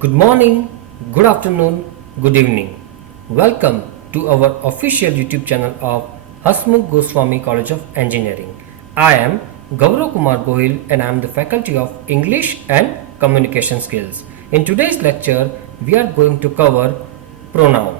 Good morning, good afternoon, good evening. Welcome to our official YouTube channel of Hasmukh Goswami College of Engineering. I am Gaurav Kumar Gohil and I am the faculty of English and Communication Skills. In today's lecture, we are going to cover pronoun.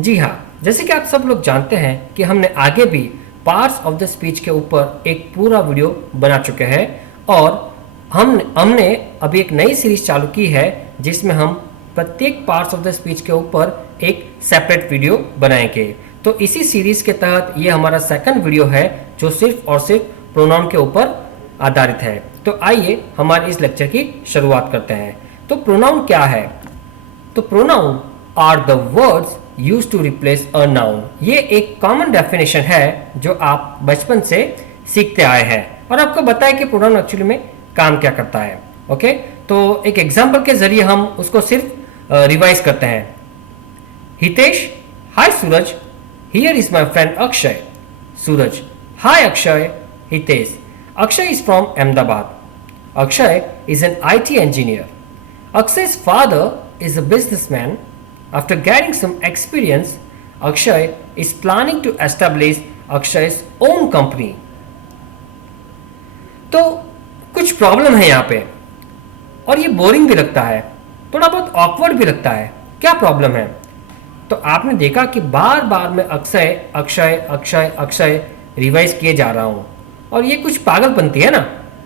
जी हाँ, जैसे कि आप सब लोग जानते हैं कि हमने आगे भी पार्ट्स ऑफ द स्पीच के ऊपर एक पूरा वीडियो बना चुके हैं और हमने अभी एक नई सीरीज चालू की है जिसमें हम प्रत्येक पार्ट्स ऑफ द स्पीच के ऊपर एक सेपरेट वीडियो बनाएंगे। तो इसी सीरीज के तहत ये हमारा सेकंड वीडियो है जो सिर्फ और सिर्फ प्रोनाउन के ऊपर आधारित है। तो आइए हमारे इस लेक्चर की शुरुआत करते हैं। तो प्रोनाउन क्या है? तो pronoun are the words used to replace a noun. ये एक कॉमन डेफिनेशन है जो आप बचपन से सीखते आए हैं और आपको बताया कि प्रोनाउन एक्चुअली में काम क्या करता है। ओके, तो एक एग्जांपल के जरिए हम उसको सिर्फ रिवाइज करते हैं। Hitesh, hi Suraj, here is my friend Akshay. Suraj, hi Akshay. Hitesh, Akshay is from Ahmedabad. Akshay is an IT engineer. Akshay's father is a businessman. After getting some experience, Akshay is planning to establish Akshay's own company. तो कुछ problem है यहाँ पे और ये boring भी लगता है, थोड़ा बहुत ऑकवर्ड भी लगता है। क्या प्रॉब्लम है? तो आपने देखा कि बार बार मैं अक्षय अक्षय अक्षय अक्षय रिवाइज किए जा रहा हूं और ये कुछ पागलपंती है ना।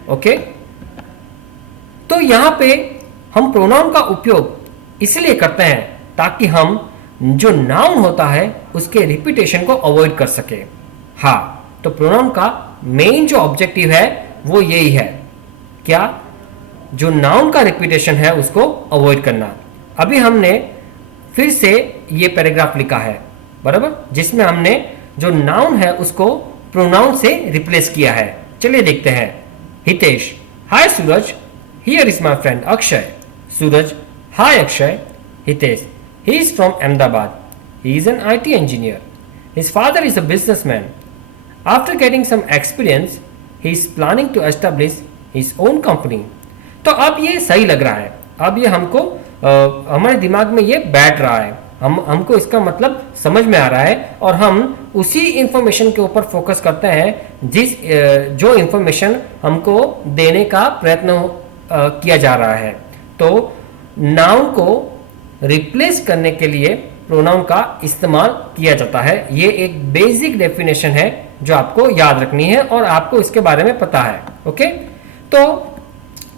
ओके, तो यहाँ पे हम प्रोनाउन का उपयोग इसलिए करते हैं ताकि हम जो नाउन होता है उसके रिपीटेशन को अवॉइड कर सके। हाँ, तो प्रोनाउन का मेन जो ऑब्जेक्टिव है वो यही है, क्या? जो नाउन का रिपीटेशन है उसको अवॉइड करना। अभी हमने फिर से ये पैराग्राफ लिखा है, बराबर, जिसमें हमने जो नाउन है उसको प्रोनाउन से रिप्लेस किया है। चलिए देखते हैं। Hitesh, hi Suraj, here is my friend Akshay. Suraj, hi Akshay. Hitesh, he is from Ahmedabad. He is an IT engineer. His father is a businessman. After getting some experience, he is planning to establish his own company. तो अब ये सही लग रहा है, अब ये हमको हमारे दिमाग में ये बैठ रहा है, हमको इसका मतलब समझ में आ रहा है और हम उसी इंफॉर्मेशन के ऊपर फोकस करते हैं जो इंफॉर्मेशन हमको देने का प्रयत्न किया जा रहा है। तो नाउन को रिप्लेस करने के लिए प्रोनाउन का इस्तेमाल किया जाता है। ये एक बेसिक डेफिनेशन है जो आपको याद रखनी है और आपको इसके बारे में पता है। ओके, तो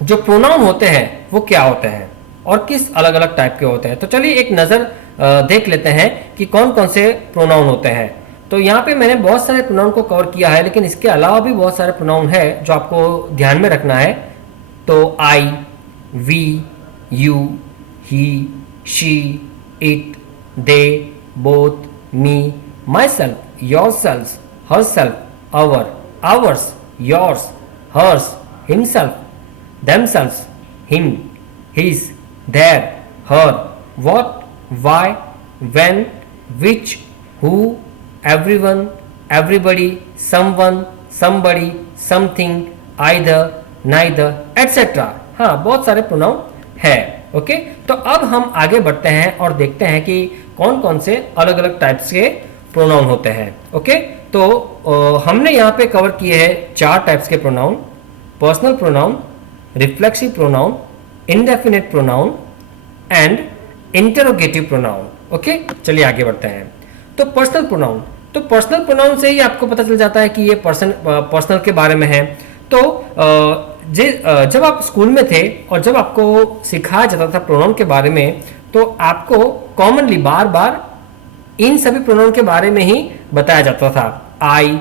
जो प्रोनाउन होते हैं वो क्या होते हैं और किस अलग अलग टाइप के होते हैं। तो चलिए एक नज़र देख लेते हैं कि कौन कौन से प्रोनाउन होते हैं। तो यहाँ पे मैंने बहुत सारे प्रोनाउन को कवर किया है, लेकिन इसके अलावा भी बहुत सारे प्रोनाउन है जो आपको ध्यान में रखना है। तो I, we, you, he, she, it, they, both, me, myself, yourselves, herself, our, ours, yours, hers, himself, themselves, him, his, their, her, what, why, when, which, who, everyone, everybody, someone, somebody, something, either, neither, etc. हाँ, बहुत सारे pronoun है। Okay, तो अब हम आगे बढ़ते हैं और देखते हैं कि कौन कौन से अलग अलग टाइप्स के प्रोनाउन होते हैं। ओके, तो हमने यहाँ पे कवर किए हैं 4 टाइप्स के pronoun: personal pronoun, reflexive pronoun, indefinite pronoun and interrogative pronoun. Okay, चलिए आगे बढ़ते हैं। तो पर्सनल प्रोनाउन, तो पर्सनल प्रोनाउन से ही आपको पता चल जाता है कि ये पर्सनल के बारे में है। तो जब आप स्कूल में थे और जब आपको सिखाया जाता था प्रोनाउन के बारे में, तो आपको कॉमनली बार बार इन सभी प्रोनाउन के बारे में ही बताया जाता था। I,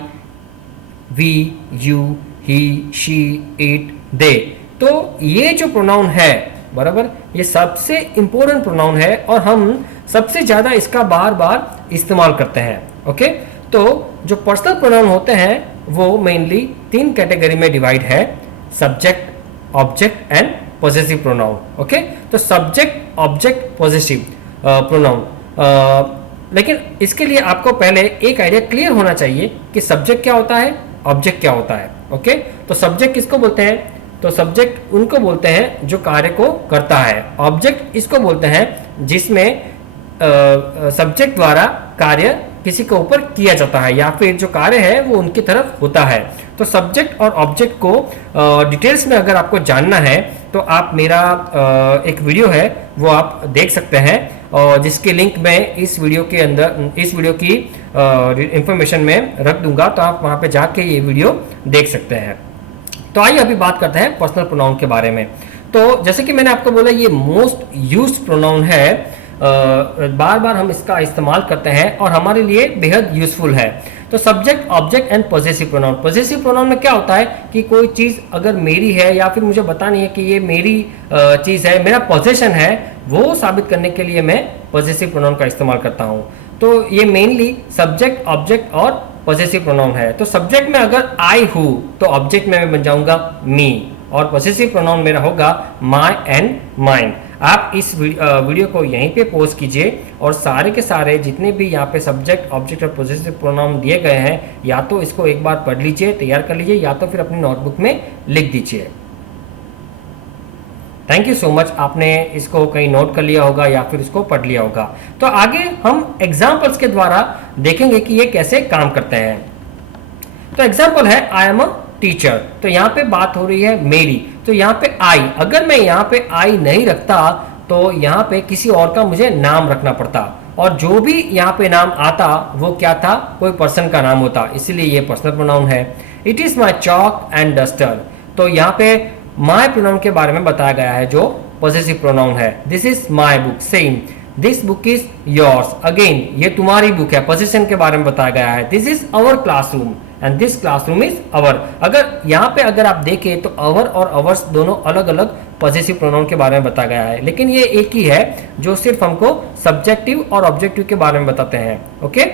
we, you, he, she, it, they. तो ये जो प्रोनाउन है, बराबर, ये सबसे इंपॉर्टेंट प्रोनाउन है और हम सबसे ज़्यादा इसका बार बार इस्तेमाल करते हैं। ओके, तो जो पर्सनल प्रोनाउन होते हैं वो मेनली 3 कैटेगरी में डिवाइड है: subject, object and possessive pronoun. Okay, तो सब्जेक्ट, ऑब्जेक्ट, पॉजेसिव प्रोनाउन। लेकिन इसके लिए आपको पहले एक आइडिया क्लियर होना चाहिए कि सब्जेक्ट क्या होता है, ऑब्जेक्ट क्या होता है। ओके, तो सब्जेक्ट किसको बोलते हैं? तो सब्जेक्ट उनको बोलते हैं जो कार्य को करता है, ऑब्जेक्ट इसको बोलते हैं जिसमें सब्जेक्ट द्वारा कार्य किसी के ऊपर किया जाता है या फिर जो कार्य है वो उनकी तरफ होता है। तो सब्जेक्ट और ऑब्जेक्ट को डिटेल्स में अगर आपको जानना है तो आप मेरा एक वीडियो है वो आप देख सकते हैं, और जिसकी लिंक मैं इस वीडियो के अंदर, इस वीडियो की इंफॉर्मेशन में रख दूंगा, तो आप वहाँ पे जाके ये वीडियो देख सकते हैं। तो आइए अभी बात करते हैं पर्सनल प्रोनाउन के बारे में। तो जैसे कि मैंने आपको बोला, ये मोस्ट यूज्ड प्रोनाउन है, बार बार हम इसका इस्तेमाल करते हैं और हमारे लिए बेहद यूजफुल है। तो subject, object and possessive pronoun. Possessive pronoun में क्या होता है कि कोई चीज़ अगर मेरी है या फिर मुझे बतानी है कि ये मेरी चीज़ है, मेरा पोजेशन है, वो साबित करने के लिए मैं पॉजेसिव प्रोनाउन का इस्तेमाल करता हूँ। तो ये मेनली सब्जेक्ट, ऑब्जेक्ट और पॉजेसिव प्रोनाउन है। तो सब्जेक्ट में अगर आई हूँ तो ऑब्जेक्ट में मैं बन जाऊंगा मी, और पॉजेसिव प्रोनाउन मेरा होगा माई एंड माइन। आप इस वीडियो को यहीं पे पॉज कीजिए और सारे के सारे जितने भी यहाँ पे सब्जेक्ट, ऑब्जेक्ट और पॉजेसिव प्रोनाउन दिए गए हैं, या तो इसको एक बार पढ़ लीजिए, तैयार कर लीजिए, या तो फिर अपनी नोटबुक में लिख दीजिए। थैंक यू सो मच, आपने इसको कहीं नोट कर लिया होगा या फिर इसको पढ़ लिया होगा। तो आगे हम एग्जाम्पल्स के द्वारा देखेंगे कि ये कैसे काम करते हैं। तो एग्जाम्पल है आई एम अ टीचर। तो यहाँ पे बात हो रही है मेरी, तो यहाँ पे आई, अगर मैं यहाँ पे आई नहीं रखता तो यहाँ पे किसी और का मुझे नाम रखना पड़ता, और जो भी यहाँ पे नाम आता वो क्या था, कोई पर्सन का नाम होता, इसीलिए ये पर्सनल प्रोनाउन है। It is my chalk and duster. तो यहाँ पे माई प्रोनाउन के बारे में बताया गया है जो पॉसेसिव प्रोनाउन है। This is my book, same. This book is yours, again ये तुम्हारी बुक है, पोजीशन के बारे में बताया गया है। This is our classroom and this classroom is our. अगर यहाँ पे अगर आप देखें तो अवर और अवर्स दोनों अलग अलग पॉसेसिव प्रोनाउन के बारे में बताया गया है, लेकिन ये एक ही है जो सिर्फ हमको सब्जेक्टिव और ऑब्जेक्टिव के बारे में बताते हैं। Okay,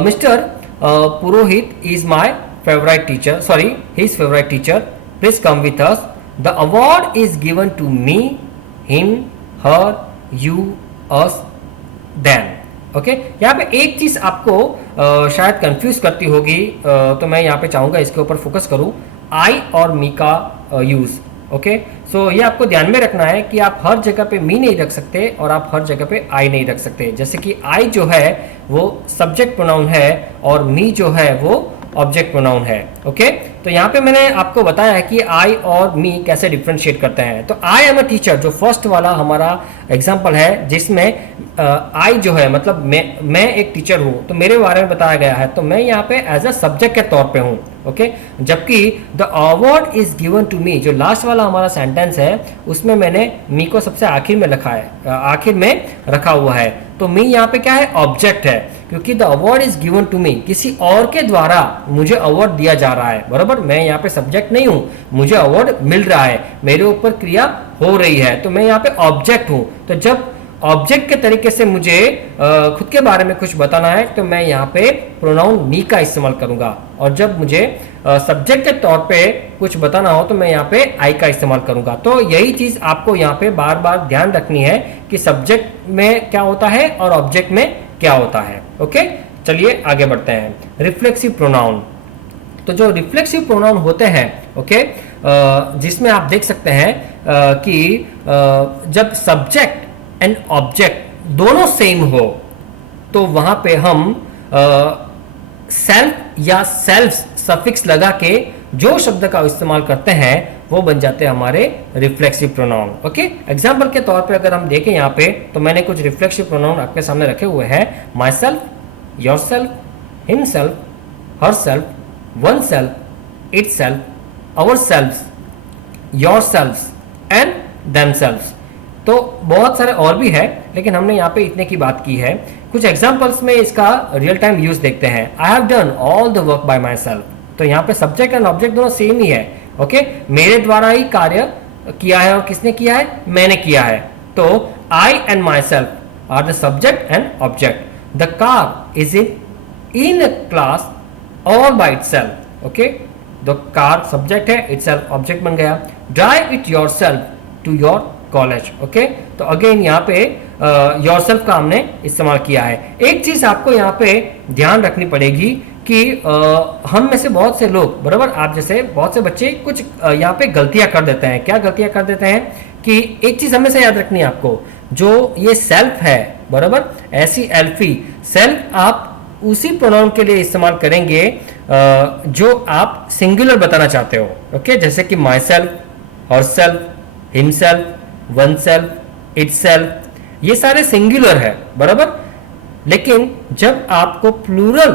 mister Purohit is my favourite teacher, sorry his favourite teacher, please come with us. The award is given to me, him, her, you, us, them. Okay, यहाँ पे एक चीज आपको शायद कंफ्यूज करती होगी, तो मैं यहाँ पे चाहूंगा इसके ऊपर फोकस करूँ, आई और मी का यूज। ओके, सो ये आपको ध्यान में रखना है कि आप हर जगह पे मी नहीं रख सकते और आप हर जगह पे आई नहीं रख सकते। जैसे कि आई जो है वो सब्जेक्ट प्रोनाउन है और मी जो है वो ऑब्जेक्ट प्रोनाउन है। ओके, तो यहाँ पे मैंने आपको बताया है कि आई और मी कैसे डिफ्रेंशिएट करते हैं। तो आई एम अ टीचर जो फर्स्ट वाला हमारा एग्जांपल है, जिसमें आई जो है मतलब मैं एक टीचर हूँ, तो मेरे बारे में बताया गया है, तो मैं यहाँ पे एज अ सब्जेक्ट के तौर पे हूँ। ओके, जबकि the award is given to me, जो लास्ट वाला हमारा सेंटेंस है उसमें मैंने मी को सबसे आखिर में रखा है, आखिर में रखा हुआ है। तो मी यहाँ पे क्या है, ऑब्जेक्ट है, क्योंकि the award is given to me, किसी और के द्वारा मुझे अवार्ड दिया जा रहा है, बराबर। मैं यहाँ पे सब्जेक्ट नहीं हूँ, मुझे अवार्ड मिल रहा है, मेरे ऊपर क्रिया हो रही है, तो मैं यहाँ पे ऑब्जेक्ट हूँ। तो जब ऑब्जेक्ट के तरीके से मुझे खुद के बारे में कुछ बताना है तो मैं यहाँ पे प्रोनाउन मी का इस्तेमाल करूंगा, और जब मुझे सब्जेक्ट के तौर पे कुछ बताना हो तो मैं यहाँ पे आई का इस्तेमाल करूंगा। तो यही चीज आपको यहाँ पे बार बार ध्यान रखनी है कि सब्जेक्ट में क्या होता है और ऑब्जेक्ट में क्या होता है। ओके, चलिए आगे बढ़ते हैं। Reflexive pronoun. तो जो रिफ्लेक्सिव प्रोनाउन होते हैं, ओके, जिसमें आप देख सकते हैं कि जब सब्जेक्ट एंड ऑब्जेक्ट दोनों सेम हो तो वहां पे हम सेल्फ या सेल्फ सफिक्स लगा के जो शब्द का इस्तेमाल करते हैं वो बन जाते हैं हमारे रिफ्लेक्सिव प्रोनाउन। ओके, एग्जाम्पल के तौर पे अगर हम देखें यहाँ पे, तो मैंने कुछ रिफ्लेक्सिव प्रोनाउन आपके सामने रखे हुए हैं। Myself, yourself, himself, herself, oneself, itself, ourself, yourself and themself. तो बहुत सारे और भी है, लेकिन हमने यहाँ पे इतने की बात की है। कुछ एग्जाम्पल्स में इसका रियल टाइम यूज देखते हैं। I have done all the work by my self. तो यहाँ पे सब्जेक्ट एंड ऑब्जेक्ट दोनों सेम ही है। ओके, मेरे द्वारा ही कार्य किया है, और किसने किया है, मैंने किया है। तो I and myself are the subject and object. The car is in class all by itself. Okay, the car subject है, इट सेल्फ ऑब्जेक्ट बन गया। Drive it yourself to your college. Okay, तो again यहाँ पे yourself का हमने इस्तेमाल किया है। एक चीज आपको यहाँ पे ध्यान रखनी पड़ेगी कि हम में से बहुत से लोग, बराबर, आप जैसे बहुत से बच्चे कुछ यहाँ पे गलतियां कर देते हैं। क्या गलतियां कर देते हैं कि एक चीज हमेशा याद रखनी है आपको, जो ये सेल्फ है, बराबर, ऐसी एल्फी सेल्फ आप उसी प्रोनाउन के लिए इस्तेमाल करेंगे जो आप सिंगुलर बताना चाहते हो। ओके, जैसे कि my self, her self, himself, one self, it self, ये सारे सिंगुलर है, बराबर। लेकिन जब आपको प्लूरल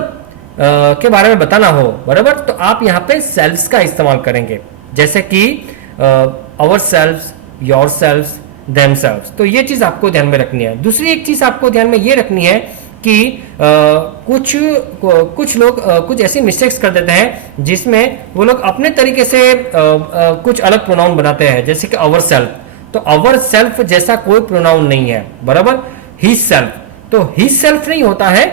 के बारे में बताना हो, बराबर, तो आप यहाँ पे सेल्फ्स का इस्तेमाल करेंगे, जैसे कि ourselves, yourselves, themselves. तो ये चीज आपको ध्यान में रखनी है। दूसरी एक चीज आपको ध्यान में ये रखनी है कि कुछ लोग कुछ ऐसी मिस्टेक्स कर देते हैं जिसमें वो लोग अपने तरीके से कुछ अलग प्रोनाउन बनाते हैं, जैसे कि आवर सेल्फ। तो आवर सेल्फ जैसा कोई प्रोनाउन नहीं है, बराबर। हिज सेल्फ, तो हिज सेल्फ नहीं होता है,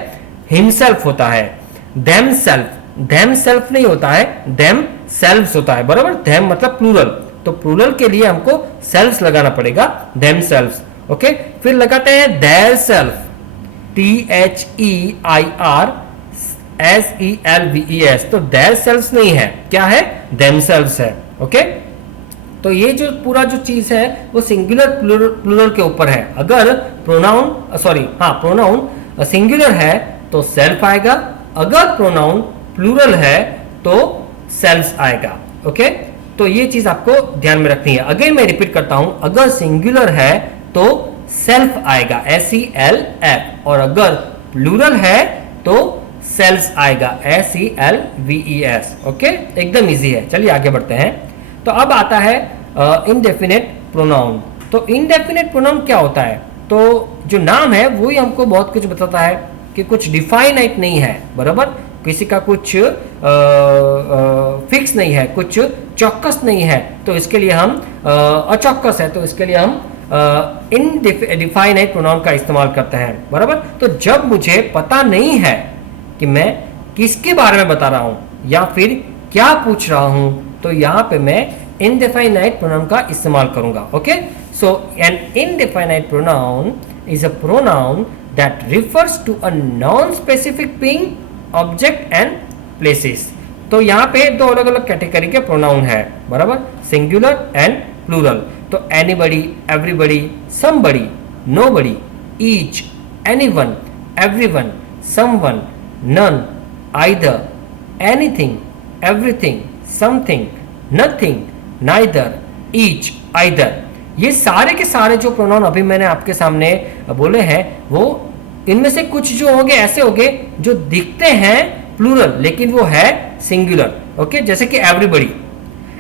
हिमसेल्फ होता है। देम सेल्फ नहीं होता है, देम सेल्फ्स होता है, बराबर। देम मतलब प्लूरल, तो प्लूरल के लिए हमको सेल्फ्स लगाना पड़ेगा, देम सेल्फ्स। ओके, फिर लगाते हैं देयर सेल्फ, THEIRSELVES। तो देयर सेल्फ्स नहीं है, क्या है, देम सेल्फ्स है। ओके, तो ये जो पूरा जो चीज है वो सिंगुलर प्लूरल के ऊपर है। अगर प्रोनाउन सिंगुलर है तो सेल्फ आएगा, अगर प्रोनाउन प्लूरल है तो सेल्फ्स आएगा। ओके, तो ये चीज आपको ध्यान में रखनी है। अगेन मैं रिपीट करता हूं, अगर सिंगुलर है तो सेल्फ आएगा, SELF, और अगर प्लूरल है तो सेल्स आएगा, SELVES। ओके, एकदम इजी है। चलिए आगे बढ़ते हैं। तो अब आता है इनडेफिनेट प्रोनाउन। तो इनडेफिनेट प्रोनाउन क्या होता है? तो जो नाम है वो ही हमको बहुत कुछ बताता है कि कुछ डिफाइनाइट नहीं है, बराबर, किसी का कुछ फिक्स नहीं है, कुछ चौकस नहीं है, तो इसके लिए हम अचौकस है, तो इसके लिए हम इनडिफाइनाइट प्रोनाउन का इस्तेमाल करते हैं, बराबर। तो जब मुझे पता नहीं है कि मैं किसके बारे में बता रहा हूं या फिर क्या पूछ रहा हूं, तो यहां पे मैं इनडेफिनाइट प्रोनाउन का इस्तेमाल करूंगा। Okay, so an indefinite pronoun is a pronoun that refers to a non specific being, object and places. तो यहाँ पे दो अलग अलग कैटेगरी के प्रोनाउन है, बराबर, सिंगुलर एंड प्लूरल। तो anybody, everybody, somebody, nobody, each, anyone, everyone, someone, none, either, anything, everything, something, nothing, neither, each, either. ये सारे के सारे जो प्रोनाउन अभी मैंने आपके सामने बोले हैं, वो इनमें से कुछ जो होंगे ऐसे होंगे जो दिखते हैं प्लूरल लेकिन वो है सिंगुलर। ओके, जैसे कि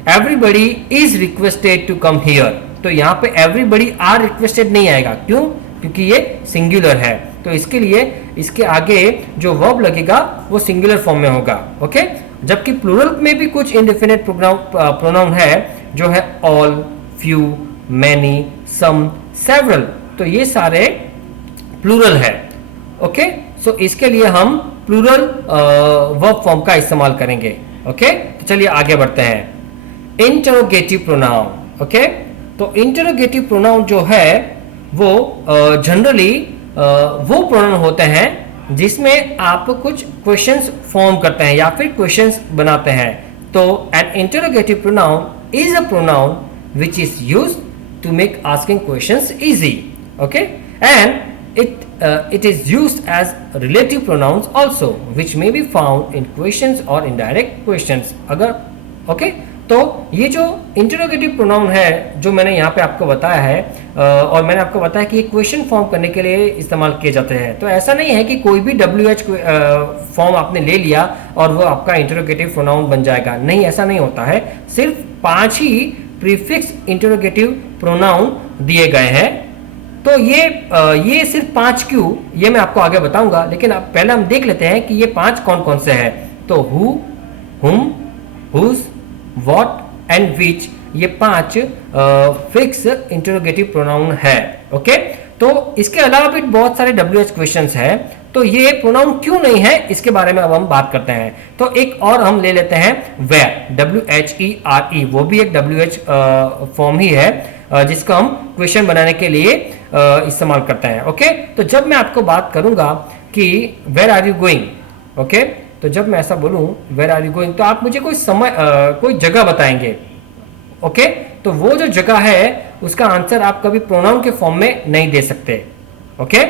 everybody is requested to come here. तो यहाँ पे एवरीबडी आर रिक्वेस्टेड नहीं आएगा, क्यों? क्योंकि ये सिंगुलर है, तो इसके लिए इसके आगे जो वर्ब लगेगा वो सिंगुलर फॉर्म में होगा। ओके, जबकि प्लूरल में भी कुछ इंडेफिनिट प्रोनाउन है जो है ऑल, फ्यू, मैनी, सम, सेवरल। तो ये सारे प्लूरल है। ओके, सो इसके लिए हम प्लूरल वर्ब फॉर्म का इस्तेमाल करेंगे। ओके, तो चलिए आगे बढ़ते हैं। Interrogative pronoun. ओके, तो इंटरोगेटिव प्रोनाउन जो है वो जनरली वो प्रोनाउन होते हैं जिसमें आप कुछ क्वेश्चंस फॉर्म करते हैं या फिर क्वेश्चंस बनाते हैं। तो an interrogative pronoun is a pronoun which is used to make asking questions easy. Okay, and it is used as relative pronouns also which may be found in questions or indirect questions। अगर okay, तो ये जो interrogative pronoun है जो मैंने यहाँ पे आपको बताया है और मैंने आपको बताया कि ये क्वेश्चन फॉर्म करने के लिए इस्तेमाल किए जाते हैं। तो ऐसा नहीं है कि कोई भी WH फॉर्म आपने ले लिया और वो आपका इंटरोगेटिव प्रोनाउन बन जाएगा, नहीं, ऐसा नहीं होता है। सिर्फ 5 ही प्रीफिक्स इंटरोगेटिव प्रोनाउन दिए गए हैं। तो ये सिर्फ 5 क्यों, ये मैं आपको आगे बताऊंगा, लेकिन अब पहले हम देख लेते हैं कि ये 5 कौन कौन से हैं। तो हु, हुम, हुज, व्हाट एंड विच, ये 5 फिक्स इंटरोगेटिव प्रोनाउन है। ओके, तो इसके अलावा भी बहुत सारे WH क्वेश्चंस हैं, तो ये प्रोनाउन क्यों नहीं है इसके बारे में अब हम बात करते हैं। तो एक और हम ले लेते हैं वेयर, WHERE, वो भी एक WH फॉर्म ही है जिसको हम क्वेश्चन बनाने के लिए इस्तेमाल करते हैं। ओके, तो जब मैं आपको बात करूंगा कि where are you going, okay, तो जब मैं ऐसा बोलूं वेयर आर यू गोइंग, तो आप मुझे कोई समय कोई जगह बताएंगे। ओके, तो वो जो जगह है उसका आंसर आप कभी प्रोनाउन के फॉर्म में नहीं दे सकते। ओके,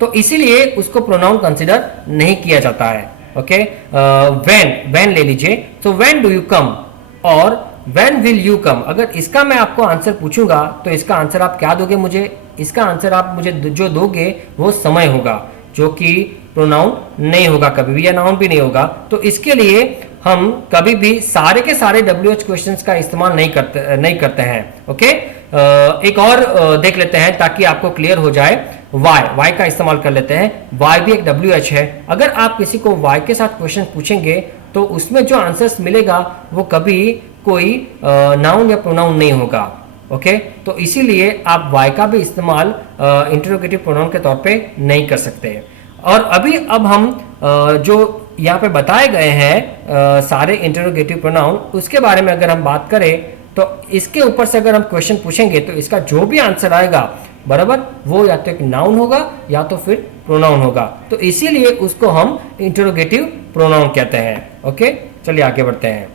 तो इसीलिए उसको प्रोनाउन कंसिडर नहीं किया जाता है। ओके, व्हेन ले लीजिए, तो व्हेन डू यू कम और व्हेन विल यू कम, अगर इसका मैं आपको आंसर पूछूंगा तो इसका आंसर आप क्या दोगे मुझे? इसका आंसर आप मुझे जो दोगे वो समय होगा, जो कि प्रोनाउन नहीं होगा कभी भी, या नाउन भी नहीं होगा। तो इसके लिए हम कभी भी सारे के सारे WH क्वेश्चंस का इस्तेमाल नहीं करते हैं। ओके, एक और देख लेते हैं ताकि आपको क्लियर हो जाए। वाई का इस्तेमाल कर लेते हैं। वाई भी एक WH है। अगर आप किसी को वाई के साथ क्वेश्चन पूछेंगे तो उसमें जो आंसर्स मिलेगा वो कभी कोई नाउन या प्रोनाउन नहीं होगा। ओके, तो इसीलिए आप वाई का भी इस्तेमाल इंटरोगेटिव प्रोनाउन के तौर पे नहीं कर सकते। और अब हम जो यहाँ पे बताए गए हैं सारे इंटरोगेटिव प्रोनाउन, उसके बारे में अगर हम बात करें तो इसके ऊपर से अगर हम क्वेश्चन पूछेंगे तो इसका जो भी आंसर आएगा बराबर, वो या तो एक नाउन होगा या तो फिर प्रोनाउन होगा। तो इसीलिए उसको हम इंटरोगेटिव प्रोनाउन कहते हैं। ओके, चलिए आगे बढ़ते हैं।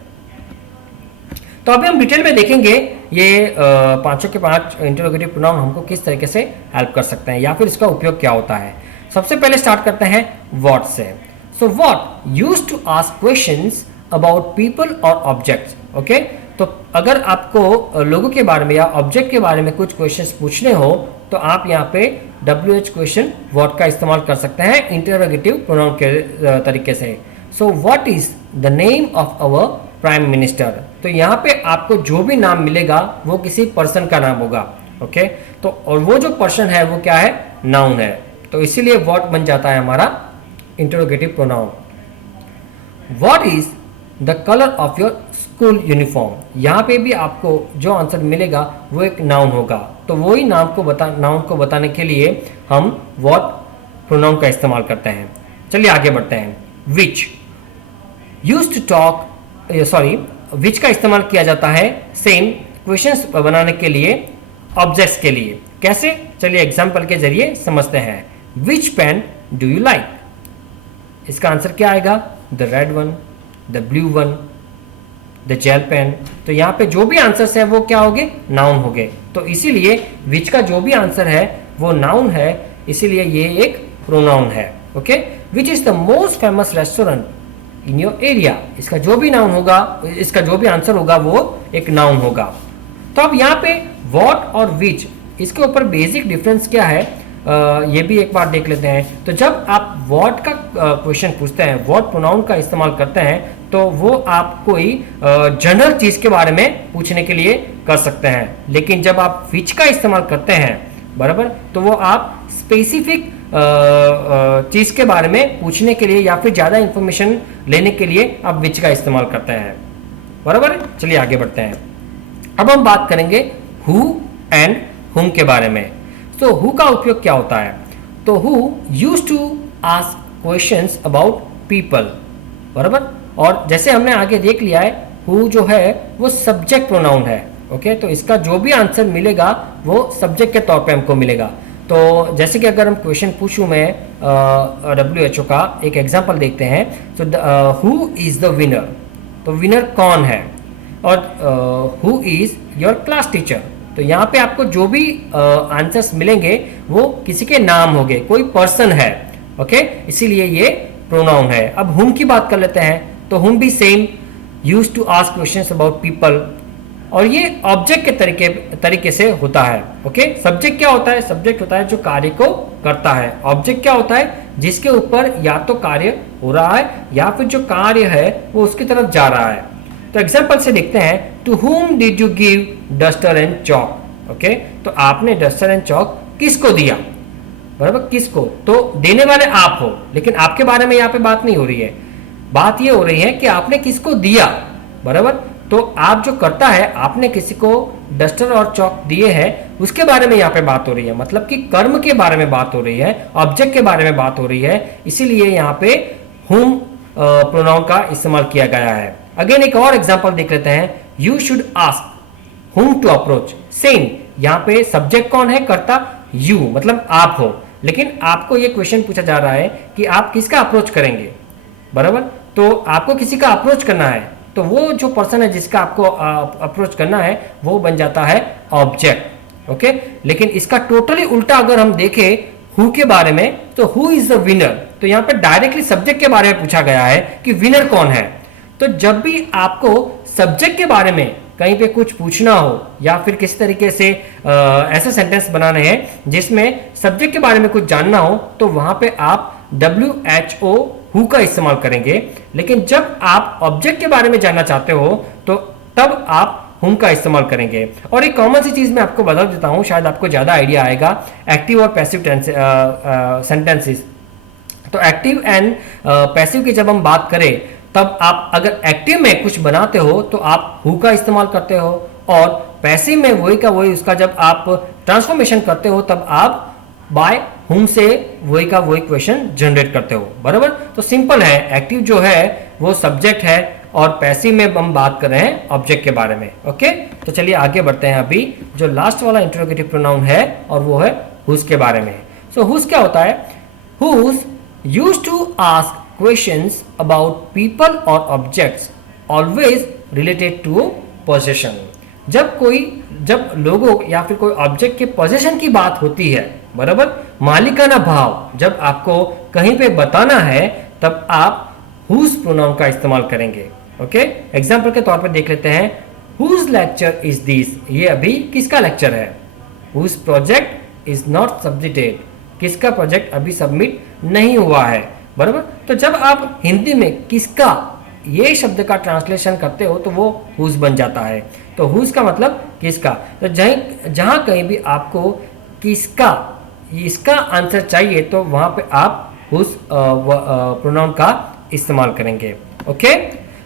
तो अभी हम डिटेल में देखेंगे ये पांचों के पांच इंटरोगेटिव प्रोनाउन हमको किस तरीके से हेल्प कर सकते हैं या फिर इसका उपयोग क्या होता है। सबसे पहले स्टार्ट करते हैं व्हाट से। So what used to ask questions about people और ऑब्जेक्ट्स। ओके, तो अगर आपको लोगों के बारे में या ऑब्जेक्ट के बारे में कुछ क्वेश्चंस पूछने हो तो आप यहाँ पे WH क्वेश्चन व्हाट का इस्तेमाल कर सकते हैं इंटरोगेटिव प्रोनाउन के तरीके से। So what is the name of our prime minister, तो यहाँ पे आपको जो भी नाम मिलेगा वो किसी पर्सन का नाम होगा। ओके, तो और वो जो पर्सन है वो क्या है? नाउन है। तो इसीलिए व्हाट बन जाता है हमारा interrogative pronoun. What is the colour of your school uniform, यहाँ पे भी आपको जो आंसर मिलेगा वो एक नाउन होगा। तो वही नाउन को बताने के लिए हम व्हाट प्रोनाउन का इस्तेमाल करते हैं। चलिए आगे बढ़ते हैं। विच यूज्ड टू टॉक, विच का इस्तेमाल किया जाता है सेम क्वेश्चंस बनाने के लिए ऑब्जेक्ट्स के लिए। कैसे? चलिए एग्जांपल के जरिए समझते हैं। Which pen do you like, इसका आंसर क्या आएगा? The red one, the blue one, the gel pen. तो यहाँ पे जो भी आंसर्स है वो क्या हो गए? नाउन हो गए। तो इसीलिए विच का जो भी आंसर है वो नाउन है, इसीलिए ये एक प्रोनाउन है। Okay, which is the most famous restaurant in your area, इसका जो भी नाउन होगा, इसका जो भी आंसर होगा वो एक नाउन होगा। तो अब यहाँ पे व्हाट और विच, इसके ऊपर बेसिक डिफरेंस क्या है ये भी एक बार देख लेते हैं। तो जब आप व्हाट का क्वेश्चन पूछते हैं, व्हाट प्रोनाउन का इस्तेमाल करते हैं, तो वो आप कोई जनरल चीज के बारे में पूछने के लिए कर सकते हैं। लेकिन जब आप विच का इस्तेमाल करते हैं बराबर, तो वो आप स्पेसिफिक चीज के बारे में पूछने के लिए या फिर ज्यादा इंफॉर्मेशन लेने के लिए आप विच का इस्तेमाल करते हैं। बराबर, चलिए आगे बढ़ते हैं। अब हम बात करेंगे हु एंड हुम के बारे में। तो हु का उपयोग क्या होता है? तो who used to ask questions about people, बराबर। और जैसे हमने आगे देख लिया है, हु जो है वो सब्जेक्ट प्रोनाउन है। ओके, तो इसका जो भी आंसर मिलेगा वो सब्जेक्ट के तौर पे हमको मिलेगा। तो जैसे कि अगर हम क्वेश्चन पूछूं मैं WHO का, एक एग्जांपल देखते हैं। तो हु इज द विनर, तो विनर कौन है? और who is your class teacher, तो यहाँ पे आपको जो भी आंसर्स मिलेंगे वो किसी के नाम होंगे, कोई पर्सन है। ओके, इसीलिए ये प्रोनाउन है। अब हुम की बात कर लेते हैं। तो हुम भी same, used to ask questions about people, और ये ऑब्जेक्ट के तरीके से होता है। ओके, सब्जेक्ट क्या होता है? सब्जेक्ट होता है जो कार्य को करता है। ऑब्जेक्ट क्या होता है? जिसके ऊपर या तो कार्य हो रहा है या फिर जो कार्य है वो उसकी तरफ जा रहा है। तो एग्जांपल से देखते हैं। To whom did you give duster and chalk? Okay, तो आपने डस्टर एंड चॉक किसको दिया? बराबर, किसको? तो देने वाले आप हो, लेकिन आपके बारे में यहाँ पे बात नहीं हो रही है। बात ये हो रही है कि आपने किसको दिया। बराबर, तो आप जो करता है, आपने किसी को डस्टर और चॉक दिए हैं, उसके बारे में यहाँ पे बात हो रही है। मतलब कि कर्म के बारे में बात हो रही है, ऑब्जेक्ट के बारे में बात हो रही है। इसीलिए यहाँ पे हुम प्रोनाउन का इस्तेमाल किया गया है। अगेन एक और एग्जांपल देख लेते हैं। You should ask whom to approach. Same, यहाँ पे सब्जेक्ट कौन है? कर्ता यू, मतलब आप हो। लेकिन आपको ये क्वेश्चन पूछा जा रहा है कि आप किसका अप्रोच करेंगे। बराबर। तो आपको किसी का अप्रोच करना है तो वो जो पर्सन है जिसका आपको अप्रोच करना है वो बन जाता है ऑब्जेक्ट। ओके, लेकिन इसका टोटली उल्टा अगर हम देखें हु के बारे में, तो हु इज द विनर, तो यहां पे डायरेक्टली सब्जेक्ट के बारे में पूछा गया है कि विनर कौन है। तो जब भी आपको सब्जेक्ट के बारे में कहीं पे कुछ पूछना हो या फिर किसी तरीके से ऐसे सेंटेंस बनाने हैं जिसमें सब्जेक्ट के बारे में कुछ जानना हो, तो वहां पे आप WHO हु का इस्तेमाल करेंगे। लेकिन जब आप ऑब्जेक्ट के बारे में जानना चाहते हो तो तब आप हुम का इस्तेमाल करेंगे। और एक कॉमन सी चीज मैं आपको बता देता हूं, शायद आपको ज्यादा आइडिया आएगा, एक्टिव और पैसिव सेंटेंसेस। तो एक्टिव एंड पैसिव की जब हम बात करें तब आप अगर एक्टिव में कुछ बनाते हो तो आप हु का इस्तेमाल करते हो, और पैसिव में वही का वही उसका जब आप ट्रांसफॉर्मेशन करते हो तब आप बाय हुम से वही का वही क्वेश्चन जनरेट करते हो, बराबर। तो सिंपल है, एक्टिव जो है वो सब्जेक्ट है और पैसिव में हम बात कर रहे हैं ऑब्जेक्ट के बारे में। ओके, तो चलिए आगे बढ़ते हैं। अभी जो लास्ट वाला इंटरोगेटिव प्रोनाउन है और वो है हुज के बारे में। सो हुज क्या होता है? Whose used to ask questions about people और objects always related to possession. जब लोगों या फिर कोई ऑब्जेक्ट के पोजेशन की बात होती है, बराबर, मालिकाना भाव जब आपको कहीं पे बताना है तब आप हुज प्रोनाउन का इस्तेमाल करेंगे। ओके, एग्जाम्पल के तौर पे देख लेते हैं, हुज लेक्चर इज दिस, ये अभी किसका लेक्चर है? Whose project is not submitted, किसका प्रोजेक्ट अभी सबमिट नहीं हुआ है, बराबर। तो जब आप हिंदी में किसका ये शब्द का ट्रांसलेशन करते हो तो वो हुज बन जाता है। तो हुज का मतलब किसका। तो जहां कहीं भी आपको किसका इसका आंसर चाहिए तो वहां पे आप हुज प्रोनाउन का इस्तेमाल करेंगे। Okay,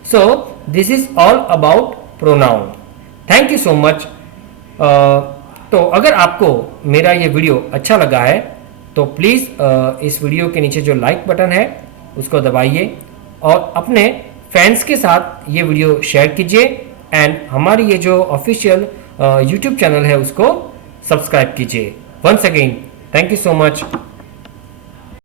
so this is all about pronoun. Thank you so much. तो अगर आपको मेरा ये वीडियो अच्छा लगा है तो प्लीज़ इस वीडियो के नीचे जो लाइक बटन है उसको दबाइए और अपने फ्रेंड्स के साथ ये वीडियो शेयर कीजिए, एंड हमारी ये जो ऑफिशियल यूट्यूब चैनल है उसको सब्सक्राइब कीजिए। Once again thank you so much.